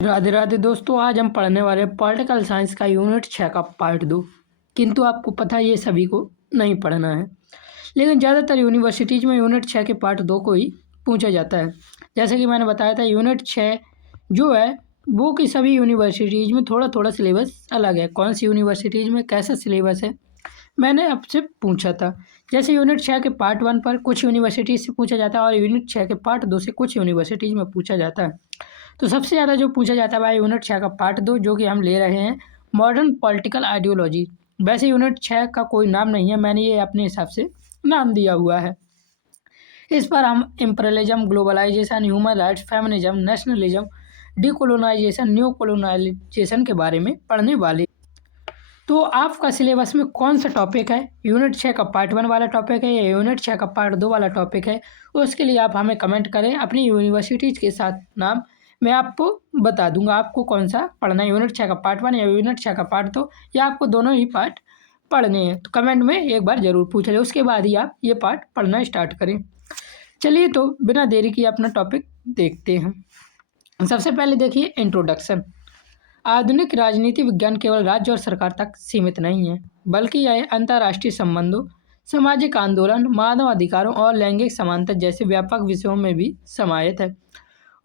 राधे राधे दोस्तों, आज हम पढ़ने वाले हैं पॉलिटिकल साइंस का यूनिट 6 का पार्ट 2। किंतु आपको पता है ये सभी को नहीं पढ़ना है, लेकिन ज़्यादातर यूनिवर्सिटीज़ में यूनिट 6 के पार्ट 2 को ही पूछा जाता है। जैसे कि मैंने बताया था, यूनिट 6 जो है वो कि सभी यूनिवर्सिटीज़ में थोड़ा थोड़ा सिलेबस अलग है। कौन सी यूनिवर्सिटीज़ में कैसा सिलेबस है मैंने आपसे पूछा था। जैसे यूनिट 6 के पार्ट 1 पर कुछ यूनिवर्सिटीज़ से पूछा जाता है और यूनिट 6 के पार्ट 2 से कुछ यूनिवर्सिटीज़ में पूछा जाता है। तो सबसे ज़्यादा जो पूछा जाता है वह यूनिट 6 का पार्ट 2, जो कि हम ले रहे हैं मॉडर्न पॉलिटिकल आइडियोलॉजी। वैसे यूनिट 6 का कोई नाम नहीं है, मैंने ये अपने हिसाब से नाम दिया हुआ है। इस पर हम imperialism, globalisation, human rights, feminism, nationalism, decolonisation, new colonisation के बारे में पढ़ने वाले। तो आपका सिलेबस में कौन सा टॉपिक है, यूनिट 6 का पार्ट 1 वाला टॉपिक है या यूनिट 6 का पार्ट 2 वाला टॉपिक है, उसके लिए आप हमें कमेंट करें अपनी यूनिवर्सिटीज़ के साथ नाम। मैं आपको बता दूंगा आपको कौन सा पढ़ना है, यूनिट 6 का पार्ट 1 या यूनिट 6 का पार्ट 2, या आपको दोनों ही पार्ट पढ़ने हैं। तो कमेंट में एक बार ज़रूर पूछ लें, उसके बाद ही आप ये पार्ट पढ़ना स्टार्ट करें। चलिए तो बिना देरी किए अपना टॉपिक देखते हैं। सबसे पहले देखिए इंट्रोडक्शन। आधुनिक राजनीति विज्ञान केवल राज्य और सरकार तक सीमित नहीं है, बल्कि यह अंतर्राष्ट्रीय संबंधों, सामाजिक आंदोलन, मानव अधिकारों और लैंगिक समानता जैसे व्यापक विषयों में भी समाहित है।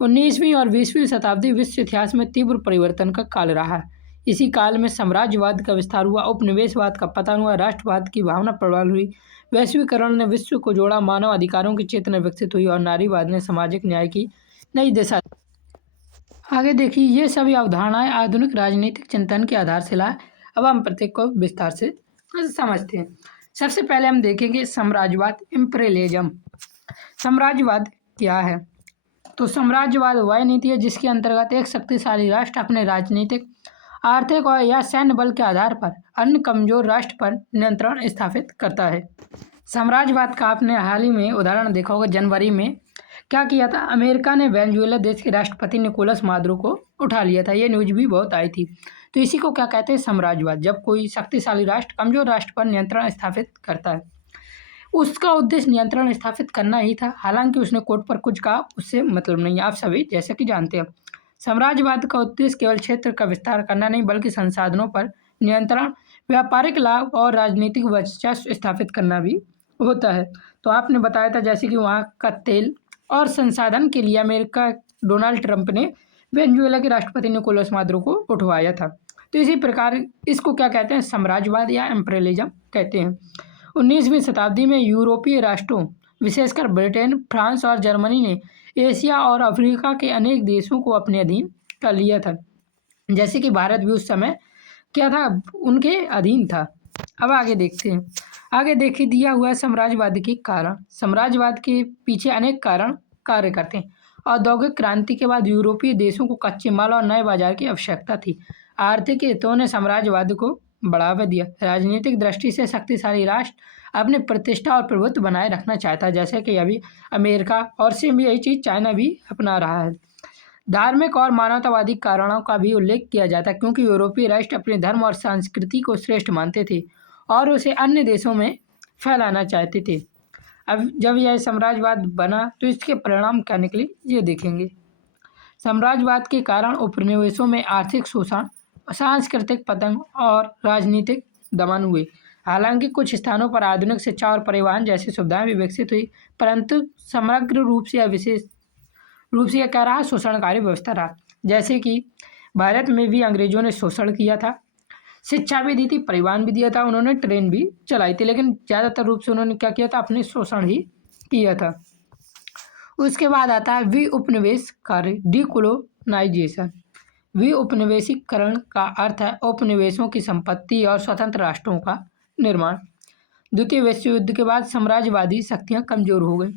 19वीं और 20वीं शताब्दी विश्व इतिहास में तीव्र परिवर्तन का काल रहा है। इसी काल में साम्राज्यवाद का विस्तार हुआ, उपनिवेशवाद का पतन हुआ, राष्ट्रवाद की भावना प्रबल हुई, वैश्वीकरण ने विश्व को जोड़ा, मानव अधिकारों की चेतना विकसित हुई और नारीवाद ने सामाजिक न्याय की नई दिशा। आगे देखिए, ये सभी अवधारणाएं आधुनिक राजनीतिक चिंतन की आधारशिला है। अब हम प्रत्येक को विस्तार से समझते हैं। सबसे पहले हम देखेंगे साम्राज्यवाद, इम्पीरियलिज्म। साम्राज्यवाद क्या है? तो साम्राज्यवाद वह नीति है जिसके अंतर्गत एक शक्तिशाली राष्ट्र अपने राजनीतिक, आर्थिक और या सैन्य बल के आधार पर अन्य कमजोर राष्ट्र पर नियंत्रण स्थापित करता है। साम्राज्यवाद का आपने हाल ही में उदाहरण देखा होगा। जनवरी में क्या किया था, अमेरिका ने वेनेजुएला देश के राष्ट्रपति निकोलस मादुरो को उठा लिया था। ये न्यूज भी बहुत आई थी। तो इसी को क्या कहते हैं, साम्राज्यवाद। जब कोई शक्तिशाली राष्ट्र कमजोर राष्ट्र पर नियंत्रण स्थापित करता है, उसका उद्देश्य नियंत्रण स्थापित करना ही था। हालांकि उसने कोर्ट पर कुछ कहा, उससे मतलब नहीं, आप सभी जैसे कि जानते हैं। साम्राज्यवाद का उद्देश्य केवल क्षेत्र का विस्तार करना नहीं, बल्कि संसाधनों पर नियंत्रण, व्यापारिक लाभ और राजनीतिक वर्चस्व स्थापित करना भी होता है। तो आपने बताया था जैसे कि वहाँ का तेल और संसाधन के लिए अमेरिका डोनाल्ड ट्रंप ने वेनेजुएला के राष्ट्रपति निकोलस मादुरो को उठवाया था। तो इसी प्रकार इसको क्या कहते हैं, साम्राज्यवाद या इम्पीरियलिज्म कहते हैं। 19वीं शताब्दी में यूरोपीय राष्ट्रों, विशेषकर ब्रिटेन, फ्रांस और जर्मनी ने एशिया और अफ्रीका के अनेक देशों को अपने अधीन कर लिया था। जैसे कि भारत भी उस समय क्या था, उनके अधीन था। अब आगे देखते हैं। आगे देखिए दिया हुआ है साम्राज्यवाद के कारण। साम्राज्यवाद के पीछे अनेक कारण कार्य करते हैं। औद्योगिक क्रांति के बाद यूरोपीय देशों को कच्चे माल और नए बाजार की आवश्यकता थी। आर्थिक हितों ने साम्राज्यवाद को बढ़ावा दिया। राजनीतिक दृष्टि से शक्तिशाली राष्ट्र अपने प्रतिष्ठा और प्रभुत्व बनाए रखना चाहता है, जैसे कि अभी अमेरिका और सेम यही चीज़ चाइना भी अपना रहा है। धार्मिक और मानवतावादी कारणों का भी उल्लेख किया जाता है, क्योंकि यूरोपीय राष्ट्र अपने धर्म और संस्कृति को श्रेष्ठ मानते थे और उसे अन्य देशों में फैलाना चाहते थे। अब जब यह साम्राज्यवाद बना तो इसके परिणाम क्या निकले ये देखेंगे। साम्राज्यवाद के कारण उपनिवेशों में आर्थिक शोषण, सांस्कृतिक पतन और राजनीतिक दमन हुए। हालांकि कुछ स्थानों पर आधुनिक शिक्षा और परिवहन जैसी सुविधाएं भी विकसित हुई, परंतु समग्र रूप से या विशेष रूप से यह कह रहा शोषणकारी व्यवस्था रहा। जैसे कि भारत में भी अंग्रेजों ने शोषण किया था, शिक्षा भी दी थी, परिवहन भी दिया था, उन्होंने ट्रेन भी चलाई थी, लेकिन ज़्यादातर रूप से उन्होंने क्या किया था, अपने शोषण ही किया था। उसके बाद आता है विउपनिवेश कार्य, डीकोलोनाइजेशन। विउपनिवेशीकरण का अर्थ है उपनिवेशों की संपत्ति और स्वतंत्र राष्ट्रों का निर्माण। द्वितीय विश्व युद्ध के बाद साम्राज्यवादी शक्तियाँ कमजोर हो गई।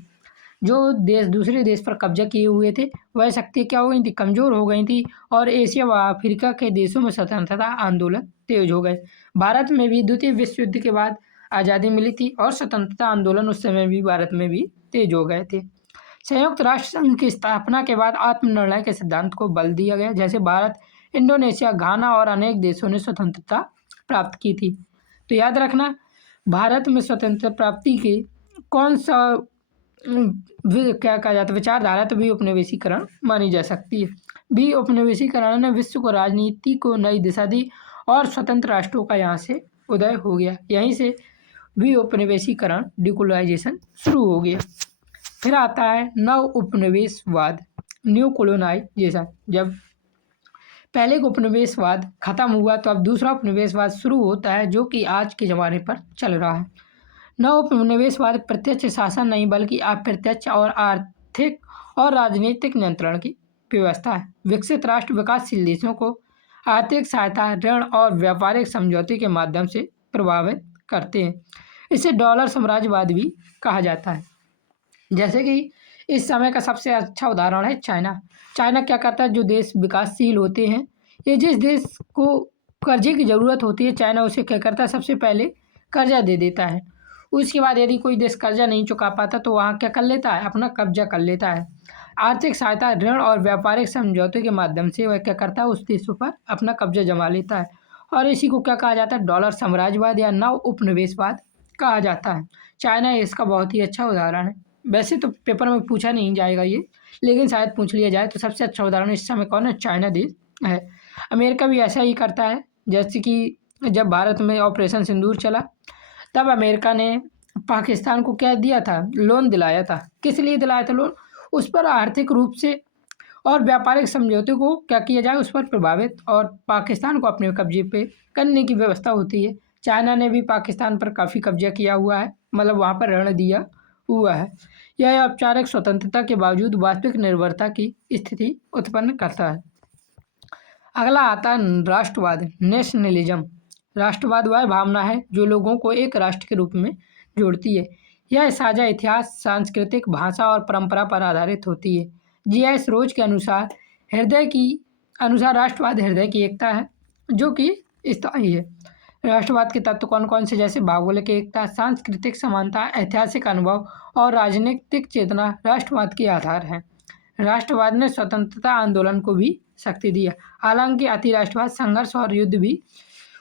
जो देश दूसरे देश पर कब्जा किए हुए थे वह शक्तियाँ क्या हो गई थी, कमज़ोर हो गई थी, और एशिया व अफ्रीका के देशों में स्वतंत्रता आंदोलन तेज हो गए। भारत में भी द्वितीय विश्व युद्ध के बाद आज़ादी मिली थी और स्वतंत्रता आंदोलन उस समय भी भारत में भी तेज हो गए थे। संयुक्त राष्ट्र संघ की स्थापना के बाद आत्मनिर्णय के सिद्धांत को बल दिया गया। जैसे भारत, इंडोनेशिया, घाना और अनेक देशों ने स्वतंत्रता प्राप्त की थी। तो याद रखना, भारत में स्वतंत्रता प्राप्ति के कौन सा क्या कहा जाता है, विचारधारा तो भी उपनिवेशीकरण मानी जा सकती है। भी उपनिवेशीकरण ने विश्व को राजनीति को नई दिशा दी और स्वतंत्र राष्ट्रों का यहाँ से उदय हो गया। यहीं से भी उपनिवेशीकरण डिकोलाइजेशन शुरू हो गया। फिर आता है नव उपनिवेशवाद, न्यू कोलोनाइजेशन। जब पहले का उपनिवेशवाद खत्म हुआ तो अब दूसरा उपनिवेशवाद शुरू होता है, जो कि आज के ज़माने पर चल रहा है। नव उपनिवेशवाद प्रत्यक्ष शासन नहीं बल्कि अप्रत्यक्ष और आर्थिक और राजनीतिक नियंत्रण की व्यवस्था है। विकसित राष्ट्र विकासशील देशों को आर्थिक सहायता, ऋण और व्यापारिक समझौते के माध्यम से प्रभावित करते हैं। इसे डॉलर साम्राज्यवाद भी कहा जाता है। जैसे कि इस समय का सबसे अच्छा उदाहरण है चाइना। चाइना क्या करता है, जो देश विकासशील होते हैं, ये जिस देश को कर्जे की ज़रूरत होती है, चाइना उसे क्या करता है, सबसे पहले कर्जा दे देता है। उसके बाद यदि कोई देश कर्जा नहीं चुका पाता तो वहाँ क्या कर लेता है, अपना कब्जा कर लेता है। आर्थिक सहायता, ऋण और व्यापारिक समझौते के माध्यम से वह क्या करता है, उस देशों पर अपना कब्जा जमा लेता है। और इसी को क्या कहा जाता है, डॉलर साम्राज्यवाद या नव उपनिवेशवाद कहा जाता है। चाइना इसका बहुत ही अच्छा उदाहरण है। वैसे तो पेपर में पूछा नहीं जाएगा ये, लेकिन शायद पूछ लिया जाए तो सबसे अच्छा उदाहरण इस समय कौन है, चाइना देश है। अमेरिका भी ऐसा ही करता है। जैसे कि जब भारत में ऑपरेशन सिंदूर चला तब अमेरिका ने पाकिस्तान को क्या दिया था, लोन दिलाया था। किस लिए दिलाया था लोन, उस पर आर्थिक रूप से और व्यापारिक समझौते को क्या किया जाए, उस पर प्रभावित और पाकिस्तान को अपने कब्जे पे करने की व्यवस्था होती है। चाइना ने भी पाकिस्तान पर काफ़ी कब्जा किया हुआ है, मतलब वहाँ पर ऋण दिया हुआ है। यह औपचारिक स्वतंत्रता के बावजूद वास्तविक निर्भरता की स्थिति उत्पन्न करता है। अगला आता है राष्ट्रवाद, नेशनलिज्म। राष्ट्रवाद वह भावना है जो लोगों को एक राष्ट्र के रूप में जोड़ती है। यह साझा इतिहास, सांस्कृतिक, भाषा और परंपरा पर आधारित होती है। जी.एस. रोज के अनुसार राष्ट्रवाद हृदय की एकता है जो कि स्थायी है। राष्ट्रवाद के तत्व कौन कौन से, जैसे भौगोलिक एकता, सांस्कृतिक समानता, ऐतिहासिक अनुभव और राजनीतिक चेतना राष्ट्रवाद के आधार हैं। राष्ट्रवाद ने स्वतंत्रता आंदोलन को भी शक्ति दी है। हालांकि अतिराष्ट्रवाद, संघर्ष और युद्ध भी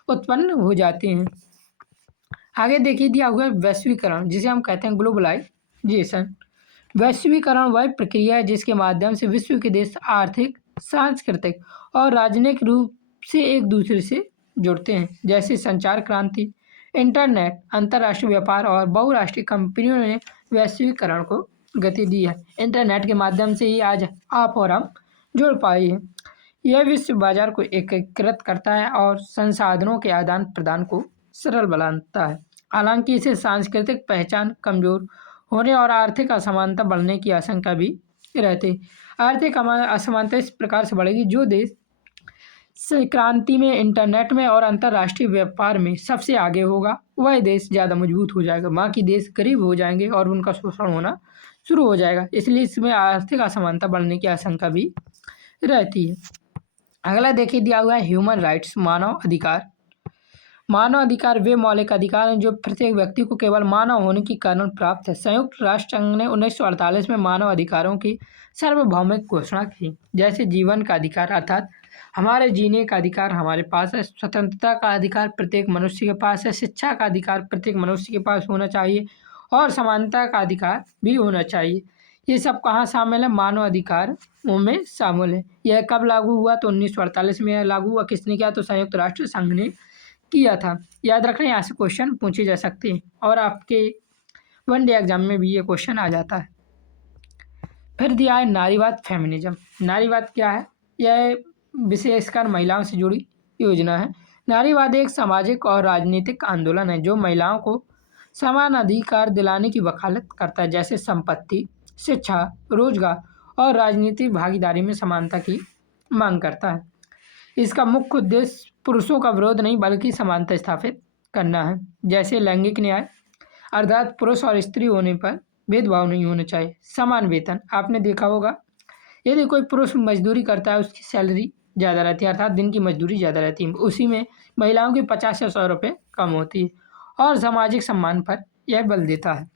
उत्पन्न हो जाते हैं। आगे देखिए दिया हुआ है वैश्वीकरण, जिसे हम कहते हैं ग्लोबलाइजेशन। वैश्वीकरण वह प्रक्रिया है जिसके माध्यम से विश्व के देश आर्थिक, सांस्कृतिक और राजनीतिक रूप से एक दूसरे से जुड़ते हैं। जैसे संचार क्रांति, इंटरनेट, अंतर्राष्ट्रीय व्यापार और बहुराष्ट्रीय कंपनियों ने वैश्वीकरण को गति दी है। इंटरनेट के माध्यम से ही आज आप और हम जुड़ पाए हैं। यह विश्व बाजार को एकीकृत करता है और संसाधनों के आदान प्रदान को सरल बनाता है। हालांकि इसे सांस्कृतिक पहचान कमजोर होने और आर्थिक असमानता बढ़ने की आशंका भी रहती। आर्थिक असमानता इस प्रकार से बढ़ेगी, जो देश क्रांति में, इंटरनेट में और अंतर्राष्ट्रीय व्यापार में सबसे आगे होगा वह देश ज़्यादा मजबूत हो जाएगा। बाकी देश गरीब हो जाएंगे और उनका शोषण होना शुरू हो जाएगा। इसलिए इसमें आर्थिक असमानता बढ़ने की आशंका भी रहती है। अगला देखिए दिया हुआ है ह्यूमन राइट्स, मानव अधिकार। मानव अधिकार वे मौलिक अधिकार हैं जो प्रत्येक व्यक्ति को केवल मानव होने के कारण प्राप्त है। संयुक्त राष्ट्र संघ ने 1948 में मानव अधिकारों की सार्वभौमिक घोषणा की। जैसे जीवन का अधिकार अर्थात हमारे जीने का अधिकार हमारे पास है, स्वतंत्रता का अधिकार प्रत्येक मनुष्य के पास है, शिक्षा का अधिकार प्रत्येक मनुष्य के पास होना चाहिए और समानता का अधिकार भी होना चाहिए। ये सब कहाँ शामिल है, मानव अधिकारों में शामिल है। यह कब लागू हुआ, तो 1948 में लागू हुआ। किसने किया, तो संयुक्त राष्ट्र संघ ने किया था। याद रखना, यहाँ से क्वेश्चन पूछे जा सकते हैं और आपके वनडे एग्जाम में भी ये क्वेश्चन आ जाता है। फिर दिया है नारीवाद, फेमिनिज्म। नारीवाद क्या है, यह विशेषकर महिलाओं से जुड़ी योजना है। नारीवाद एक सामाजिक और राजनीतिक आंदोलन है जो महिलाओं को समान अधिकार दिलाने की वकालत करता है, जैसे संपत्ति, शिक्षा, रोजगार और राजनीतिक भागीदारी में समानता की मांग करता है। इसका मुख्य उद्देश्य पुरुषों का विरोध नहीं बल्कि समानता स्थापित करना है। जैसे लैंगिक न्याय अर्थात पुरुष और स्त्री होने पर भेदभाव नहीं होना चाहिए। समान वेतन, आपने देखा होगा यदि कोई पुरुष मजदूरी करता है उसकी सैलरी ज़्यादा रहती है, अर्थात दिन की मजदूरी ज़्यादा रहती है, उसी में महिलाओं की 50 या 100 रुपये कम होती है। और सामाजिक सम्मान पर यह बल देता है।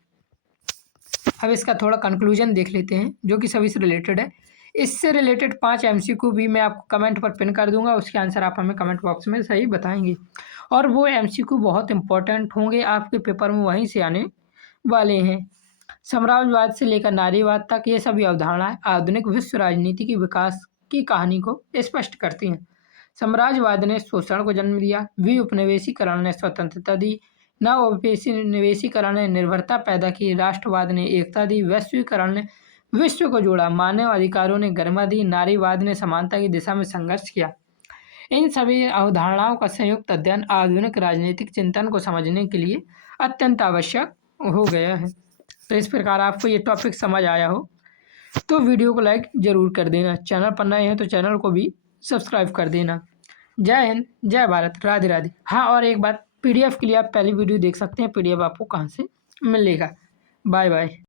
अब इसका थोड़ा कंक्लूजन देख लेते हैं जो कि सभी से रिलेटेड है। इससे रिलेटेड 5 MCQ भी मैं आपको कमेंट पर पिन कर दूंगा, उसके आंसर आप हमें कमेंट बॉक्स में सही बताएंगे और वो MCQ बहुत इंपॉर्टेंट होंगे, आपके पेपर में वहीं से आने वाले हैं। साम्राज्यवाद से लेकर नारीवाद तक ये सभी अवधारणाएं आधुनिक विश्व राजनीति के विकास की कहानी को स्पष्ट करती हैं। साम्राज्यवाद ने शोषण को जन्म दिया, उपनिवेशीकरण ने स्वतंत्रता दी, निवेशीकरण ने निर्भरता पैदा की, राष्ट्रवाद ने एकता दी, वैश्वीकरण ने विश्व को जोड़ा, मानव अधिकारों ने गरिमा दी, नारीवाद ने समानता की दिशा में संघर्ष किया। इन सभी अवधारणाओं का संयुक्त अध्ययन आधुनिक राजनीतिक चिंतन को समझने के लिए अत्यंत आवश्यक हो गया है। तो इस प्रकार आपको ये टॉपिक समझ आया हो तो वीडियो को लाइक जरूर कर देना, चैनल पर नए हैं तो चैनल को भी सब्सक्राइब कर देना। जय हिंद, जय भारत, राधे राधे। हाँ, और एक बात, पीडीएफ के लिए आप पहली वीडियो देख सकते हैं, पीडीएफ आपको कहाँ से मिलेगा। Bye bye.